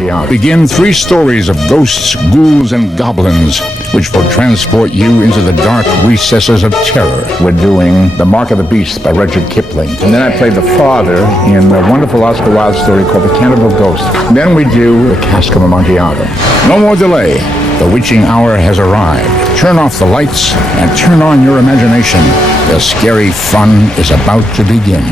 Amontillado begin 3 stories of ghosts, ghouls, and goblins, which will transport you into the dark recesses of terror. We're doing The Mark of the Beast by Rudyard Kipling. And then I played the father in a wonderful Oscar Wilde story called The Cannibal Ghost. Then we do The Cask of Amontillado. No more delay. The witching hour has arrived. Turn off the lights and turn on your imagination. The scary fun is about to begin.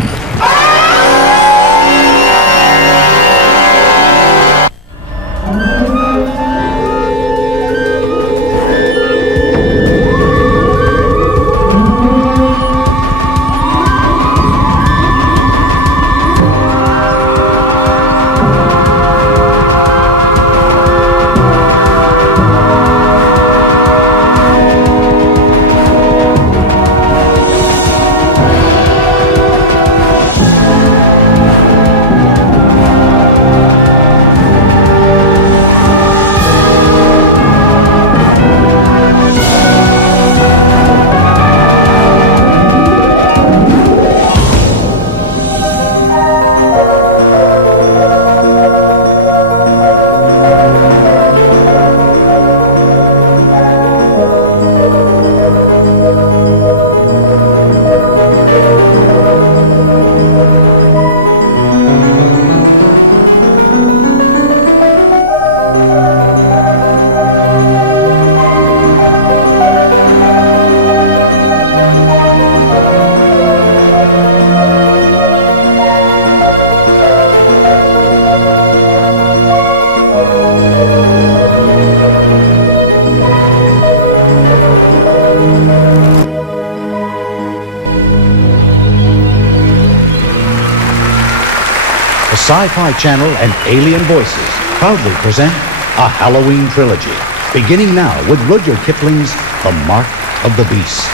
Sci-Fi Channel and Alien Voices proudly present a Halloween trilogy, beginning now with Rudyard Kipling's The Mark of the Beast.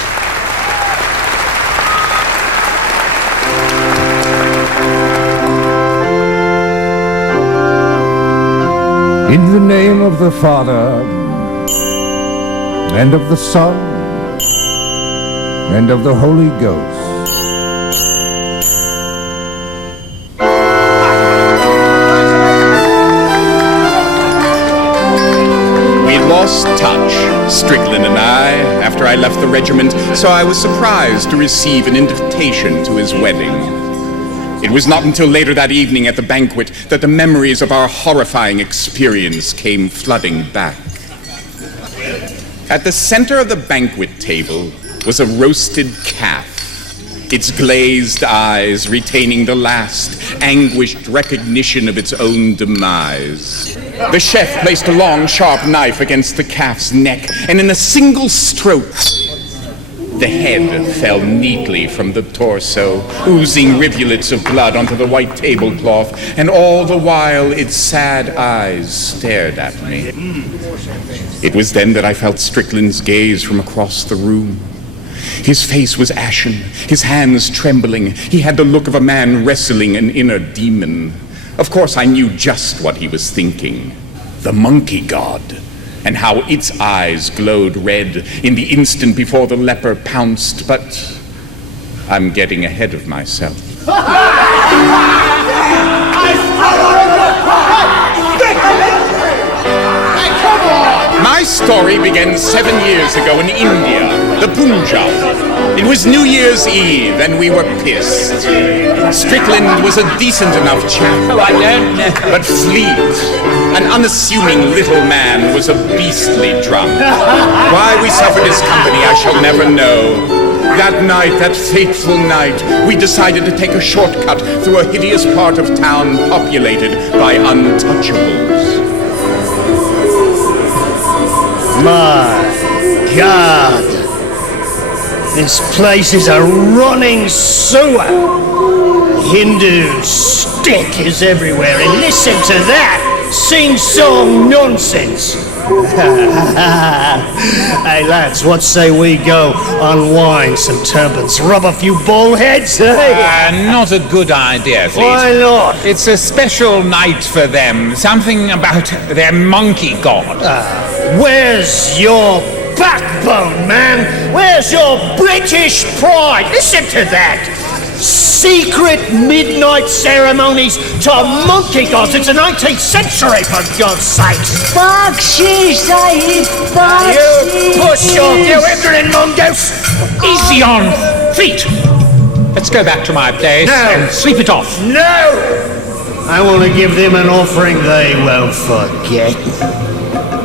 In the name of the Father, and of the Son, and of the Holy Ghost. Lost touch, Strickland and I, after I left the regiment, so I was surprised to receive an invitation to his wedding. It was not until later that evening at the banquet that the memories of our horrifying experience came flooding back. At the center of the banquet table was a roasted calf, its glazed eyes retaining the last anguished recognition of its own demise. The chef placed a long, sharp knife against the calf's neck, and in a single stroke, the head fell neatly from the torso, oozing rivulets of blood onto the white tablecloth, and all the while its sad eyes stared at me. It was then that I felt Strickland's gaze from across the room. His face was ashen, his hands trembling. He had the look of a man wrestling an inner demon. Of course, I knew just what he was thinking. The monkey god, and how its eyes glowed red in the instant before the leper pounced, but I'm getting ahead of myself. My story began 7 years ago in India, the Punjab. It was New Year's Eve, and we were pissed. Strickland was a decent enough chap, but Fleet, an unassuming little man, was a beastly drunk. Why we suffered his company, I shall never know. That night, that fateful night, we decided to take a shortcut through a hideous part of town populated by untouchables. My God, this place is a running sewer. Hindu stick is everywhere, and listen to that sing-song nonsense. Hey lads, what say we go unwind some turbans, rub a few bald heads, eh? Not a good idea, Fleet. Why not? It's a special night for them. Something about their monkey god. Where's your backbone, man? Where's your British pride? Listen to that. secret midnight ceremonies to monkey gods. It's the 19th century, for God's sakes. Bakshish, Sahib, You bakshish. push off, you ignorant mongoose. Easy on, Fleet. Let's go back to my place No. and sleep it off. No! I want to give them an offering they won't forget.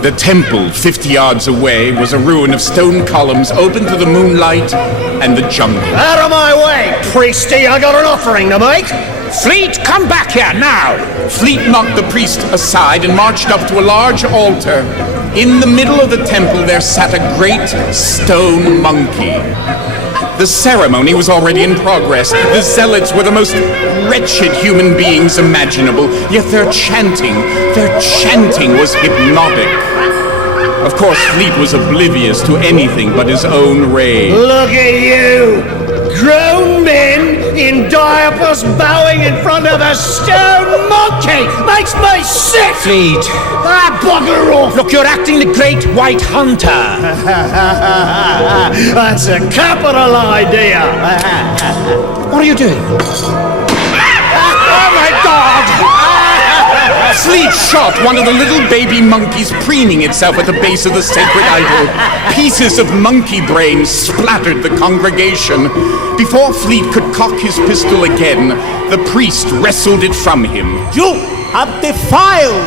The temple, 50 yards away, was a ruin of stone columns open to the moonlight and the jungle. Out of my way, priesty, I got an offering to make. Fleet, come back here now. Fleet knocked the priest aside and marched up to a large altar. In the middle of the temple there sat a great stone monkey. The ceremony was already in progress. The zealots were the most wretched human beings imaginable, yet their chanting was hypnotic. Of course, Fleet was oblivious to anything but his own rage. Look at you! Grown men in diapers bowing in front of a stone monkey! Makes me sick! Fleet, Ah, bugger off! look, you're acting the great white hunter. That's a capital idea! What are you doing? Oh my God! Fleet shot one of the little baby monkeys preening itself at the base of the sacred idol. Pieces of monkey brain splattered the congregation. Before Fleet could cock his pistol again, the priest wrestled it from him. You have defiled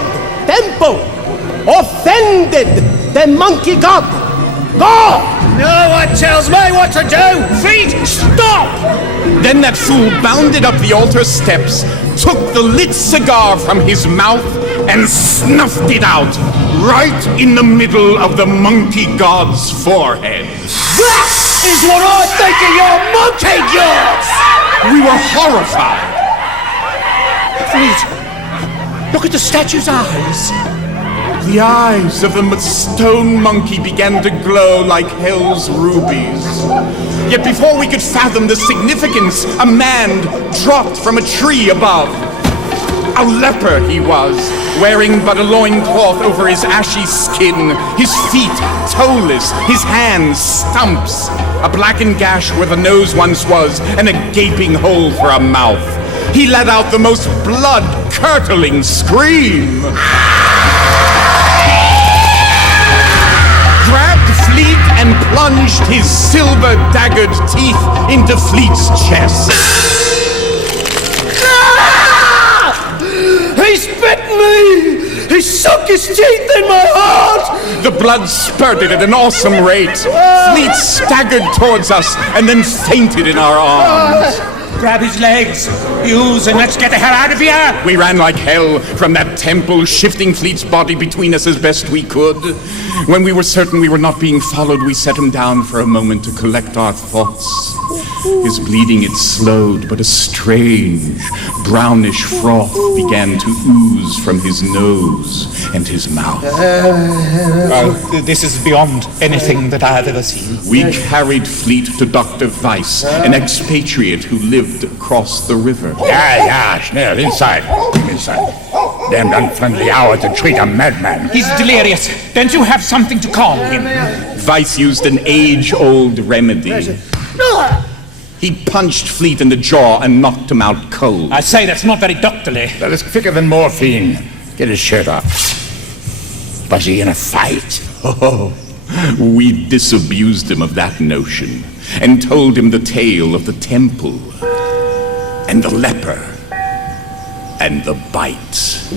temple, offended the monkey god. Go! No one tells me what to do! Fleet, stop! Then that fool bounded up the altar steps, took the lit cigar from his mouth, and snuffed it out right in the middle of the monkey god's forehead. That is what I think of your monkey gods! We were horrified. Fleet, look at the statue's eyes. The eyes of the stone monkey began to glow like hell's rubies. Yet before we could fathom the significance, a man dropped from a tree above. A leper he was, wearing but a loincloth over his ashy skin, his feet toeless, his hands stumps, a blackened gash where the nose once was, and a gaping hole for a mouth. He let out the most blood-curdling scream. Grabbed Fleet and plunged his silver-daggered teeth into Fleet's chest. He's bitten me! He sunk his teeth in my heart! The blood spurted at an awesome rate. Fleet staggered towards us and then fainted in our arms. Grab his legs, use, and let's get the hell out of here. We ran like hell from that temple, shifting Fleet's body between us as best we could. When we were certain we were not being followed, we set him down for a moment to collect our thoughts. His bleeding had slowed, but a strange, brownish froth began to ooze from his nose and his mouth. This is beyond anything that I have ever seen. We carried Fleet to Dr. Weiss, an expatriate who lived across the river. Yeah, schnell, inside. Inside. Damned unfriendly hour to treat a madman. He's delirious. Don't you have something to calm him? Weiss used an age-old remedy. He punched Fleet in the jaw and knocked him out cold. I say that's not very doctorly. That is quicker than morphine. Get his shirt off. Was he in a fight? Oh, we disabused him of that notion and told him the tale of the temple and the leper and the bite.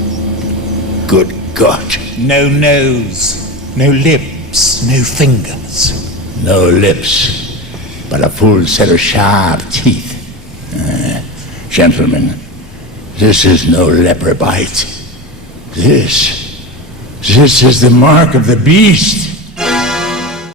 Good God. No nose, no lips, no fingers. No lips, but a full set of sharp teeth. Gentlemen, this is no leper bite. This is the mark of the beast.